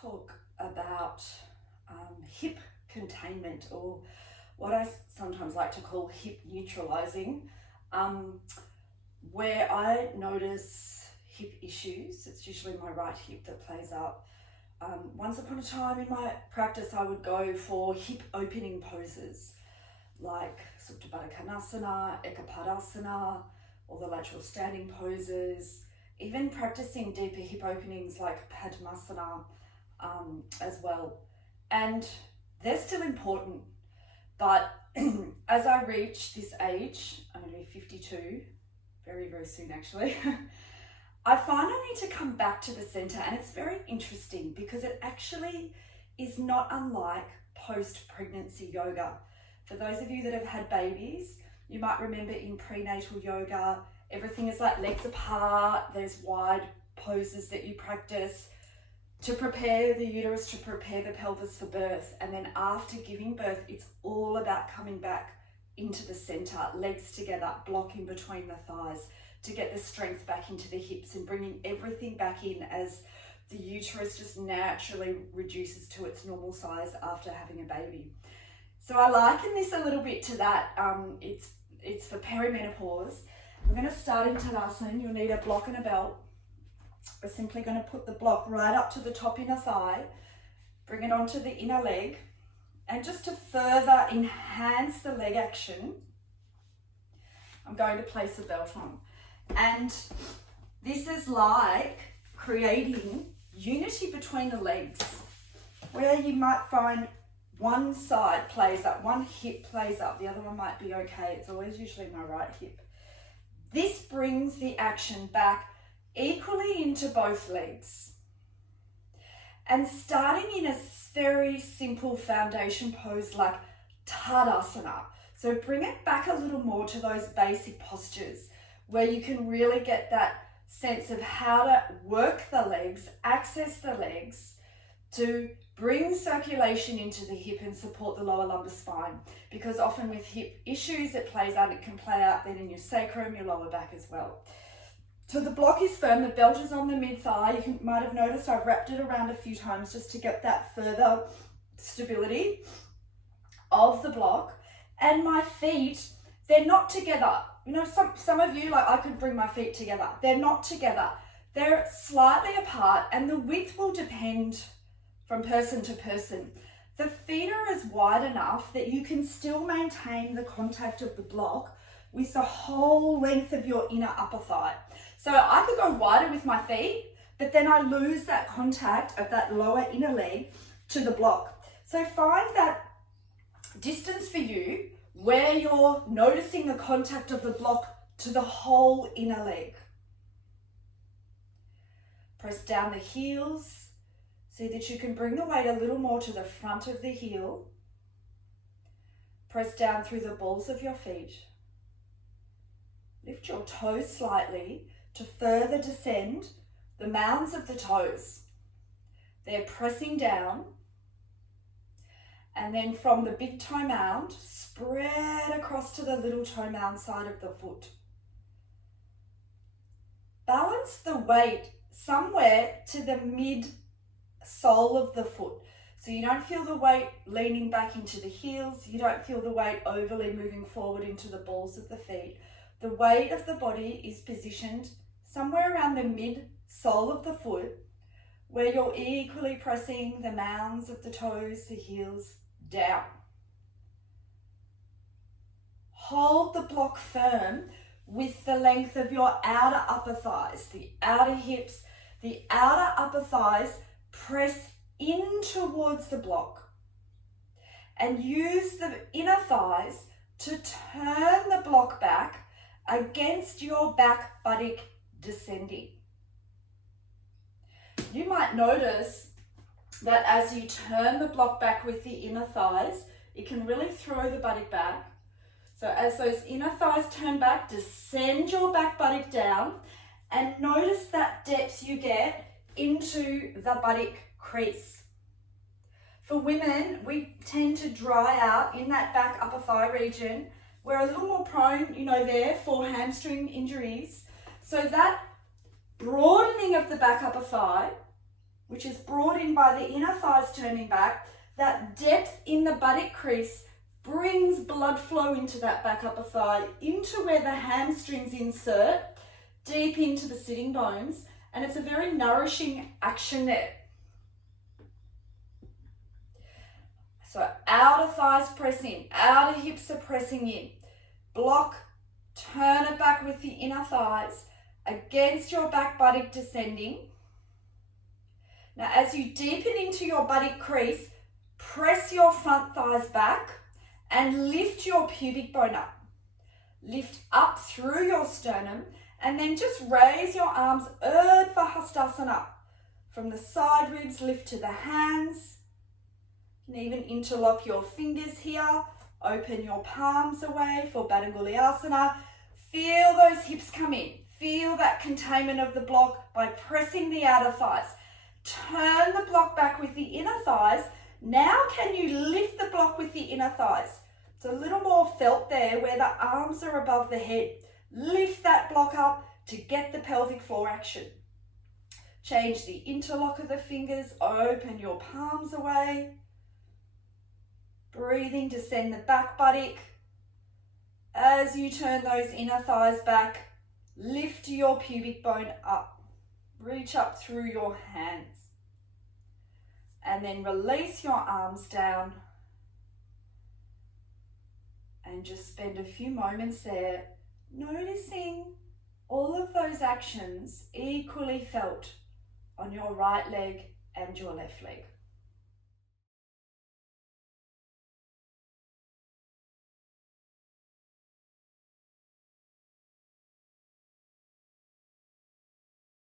talk about hip containment, or what I sometimes like to call hip neutralizing, where I notice hip issues. It's usually my right hip that plays up. Once upon a time in my practice, I would go for hip opening poses like Supta Tadasana, Tadasana, or the lateral standing poses, even practicing deeper hip openings like Padmasana as well. And they're still important, but as I reach this age, I'm going to be 52, very, very soon actually, I find I need to come back to the center, and it's very interesting because it actually is not unlike post-pregnancy yoga. For those of you that have had babies, you might remember in prenatal yoga, everything is like legs apart, there's wide poses that you practice to prepare the uterus, to prepare the pelvis for birth. And then after giving birth, it's all about coming back into the center, legs together, blocking between the thighs, to get the strength back into the hips and bringing everything back in as the uterus just naturally reduces to its normal size after having a baby. So I liken this a little bit to that. It's for perimenopause. We're going to start in Tadasana. You'll need a block and a belt. We're simply going to put the block right up to the top inner thigh, bring it onto the inner leg, and just to further enhance the leg action, I'm going to place a belt on. And this is like creating unity between the legs, where you might find one side plays up, one hip plays up, the other one might be okay. It's always usually my right hip. This brings the action back equally into both legs. And starting in a very simple foundation pose like Tadasana. So bring it back a little more to those basic postures where you can really get that sense of how to work the legs, access the legs to bring circulation into the hip and support the lower lumbar spine. Because often with hip issues, it can play out then in your sacrum, your lower back as well. So the block is firm, the belt is on the mid-thigh. You might have noticed I've wrapped it around a few times just to get that further stability of the block. And my feet, they're not together. You know, some of you, like I could bring my feet together. They're not together. They're slightly apart, and the width will depend from person to person. The feet are as wide enough that you can still maintain the contact of the block with the whole length of your inner upper thigh. So I could go wider with my feet, but then I lose that contact of that lower inner leg to the block. So find that distance for you where you're noticing the contact of the block to the whole inner leg. Press down the heels. See that you can bring the weight a little more to the front of the heel. Press down through the balls of your feet. Lift your toes slightly to further descend the mounds of the toes. They're pressing down. And then from the big toe mound, spread across to the little toe mound side of the foot. Balance the weight somewhere to the mid sole of the foot. So you don't feel the weight leaning back into the heels. You don't feel the weight overly moving forward into the balls of the feet. The weight of the body is positioned somewhere around the mid sole of the foot, where you're equally pressing the mounds of the toes, the heels down. Hold the block firm with the length of your outer upper thighs, the outer hips, the outer upper thighs. Press in towards the block and use the inner thighs to turn the block back against your back buttock descending. You might notice that as you turn the block back with the inner thighs, it can really throw the buttock back. So as those inner thighs turn back, descend your back buttock down and notice that depth you get into the buttock crease. For women, we tend to dry out in that back upper thigh region. We're a little more prone, there for hamstring injuries. So that broadening of the back upper thigh which is brought in by the inner thighs turning back. That depth in the buttock crease brings blood flow into that back upper thigh, into where the hamstrings insert, deep into the sitting bones, and it's a very nourishing action there. So outer thighs press in, outer hips are pressing in. Block, turn it back with the inner thighs against your back buttock descending. Now as you deepen into your buttock crease, press your front thighs back and lift your pubic bone up. Lift up through your sternum and then just raise your arms, Urdhva Hastasana. From the side ribs, lift to the hands. You can even interlock your fingers here. Open your palms away for Badanguliasana. Feel those hips come in. Feel that containment of the block by pressing the outer thighs. Turn the block back with the inner thighs. Now can you lift the block with the inner thighs? It's a little more felt there where the arms are above the head. Lift that block up to get the pelvic floor action. Change the interlock of the fingers. Open your palms away. Breathing to send the back buttock. As you turn those inner thighs back, lift your pubic bone up. Reach up through your hands. And then release your arms down. And just spend a few moments there, noticing all of those actions equally felt on your right leg and your left leg.